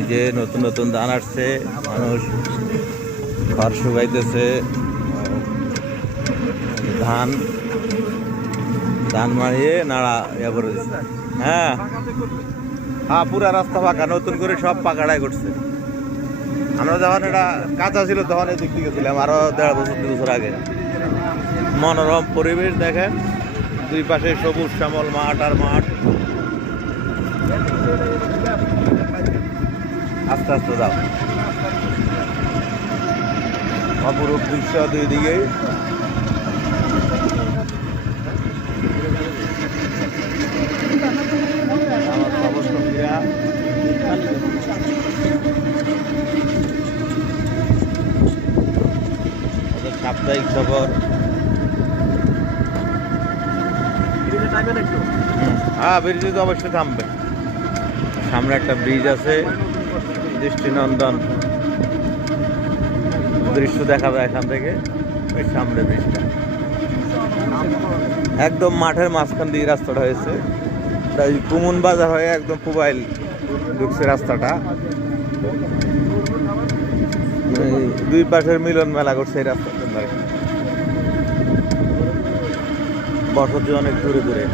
এই যে নতুন নতুন ধান আসছে, মানুষ খড় শুকাইতেছে। ধান ধান মারিয়ে নাড়া ইয়া করে দিচ্ছে। হ্যাঁ হ্যাঁ, পুরা রাস্তা ফাঁকা, নতুন করে সব পাকাড়াই করছে। আমরা যখন এটা কাঁচা ছিল তখন এদিক দিকে ছিলাম, আরো 1.5 বছর 2 বছর আগে। মনোরম পরিবেশ দেখেন, দুই পাশে সবুজ শ্যামল মাঠ আর মাঠ। আস্তে আস্তে যাও, অপরূপ দৃশ্য দুই দিকেই। সাপ্তাহিক সফর। হ্যাঁ, ব্রিজে তো অবশ্যই থামবে। সামনে একটা ব্রিজ আছে, দৃষ্টিনন্দন দৃশ্য দেখা যায় এখান থেকে। ওই সামনে ব্রিজটা একদম মাঠের মাঝখান দিয়ে রাস্তাটা হয়েছে। কুমুন বাজার হয়ে একদম পুবাইল ঢুকছে রাস্তাটা। দুই পাশের মিলন মেলা করছে এই রাস্তার জন্য। বসতি অনেক দূরে দূরে।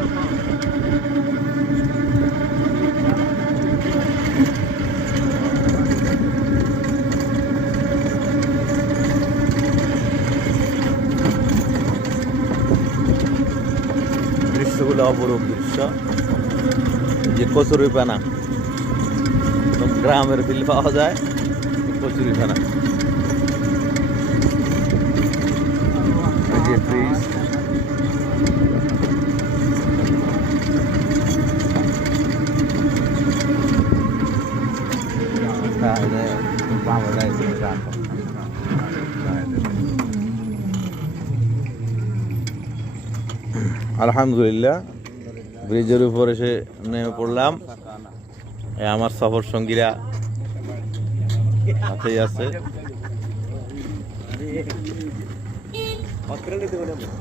দৃশ্যগুলো অপরূপ দৃশ্য। যে কচুরি পানা, গ্রামের ফিল পাওয়া যায় কচুরি পানা। যে ব্রিজ, আলহামদুলিল্লাহ ব্রিজের উপর এসে নেমে পড়লাম। আমার সফর সঙ্গীরা সাথেই আছে।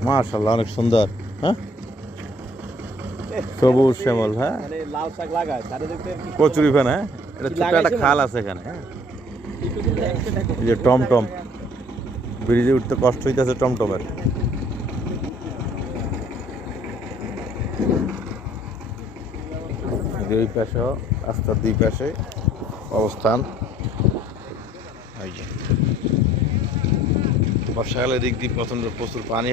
মাশাআল্লাহ, অনেক সুন্দর। হ্যাঁ, সবুজ শ্যামল। হ্যাঁ, কচুরি ফানা। এটা ছোট্ট একটা খাল আছে এখানে। এই যে টমটম, ব্রিজে উঠতে কষ্ট হইতেছে টমটমের। দুই পাশে রাস্তার দুই পাশে অবস্থান। বর্ষাকালের দিক দিয়ে প্রচুর পানি।